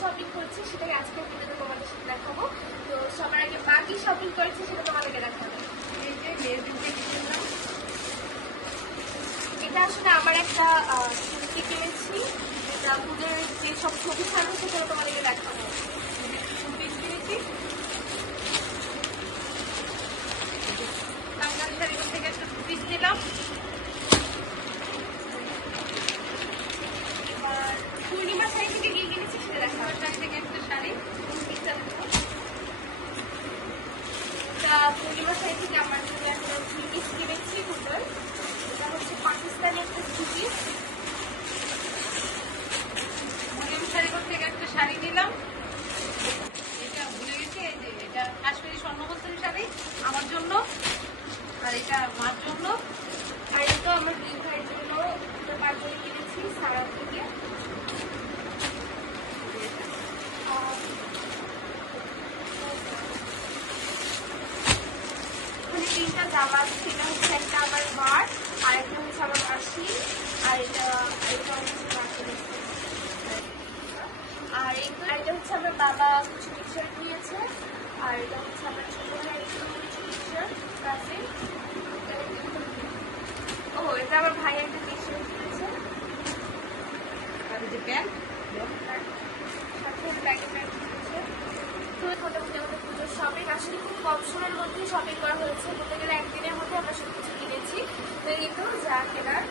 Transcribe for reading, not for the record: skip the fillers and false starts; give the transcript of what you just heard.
Shopping করছি সেটাই আজকে ভিডিওতে তোমাদের সাথে দেখাবো। তো সবার আগে মা কি শপিং করেছে সেটা তোমাদেরকে দেখাবো। এই যে এটা আসলে আমার একটা কুর্তি কিনেছি, এটা পুজোর যে সব ছবি থাকবে সেটা তোমাদেরকে দেখাবো। কিনেছি বাঙালি শাড়ির থেকে একটা পিস নিলাম। এবার পূর্ণিমা শাড়ি থেকে গিয়ে কিনেছি সেটা দেখাবো। শাড়ি থেকে একটা শাড়ি পিসটা দেখো। এটা পূর্ণিমা শাড়ি থেকে আমার জন্য একটা থ্রি পিস কিনেছি পুজোর। এটা হচ্ছে পাকিস্তানি একটা থ্রি পিস। মরিয়ম শাড়িঘর থেকে একটা শাড়ি নিলাম, এটা ভুলে গেছি। এই যে এটা কাশ্মীরি স্বর্ণবস্ত্রী শাড়ি আমার জন্য, আর এটা মার জন্য, আর এটা আমার দুই ভাইয়ের জন্য মার জন্য কিনেছি সারা থেকে। তিনটা জামা আছে, সেটা হচ্ছে একটা আমার মার, আর একটা হচ্ছে আমার মাসি, আর এটা হচ্ছে মাকে। আর এটা হচ্ছে আমার বাবা কিছু টি শার্ট নিয়েছে, আর এটা হচ্ছে আমার ছোট ভাই কিছু টি শার্ট আছে। ও এটা আমার ভাই একটা টি শার্ট কিনেছে, আর যে প্যান্ট সাথে ব্যাগে প্যান্ট কিনেছে। তো মোটামুটি আমাদের পুজোর শপিং আসলে খুব কম সময়ের মধ্যেই শপিং করা হয়েছে, বলতে গেলে একদিনের মধ্যে আমরা সব কিছু কিনেছি। তো এই তো যা কেনার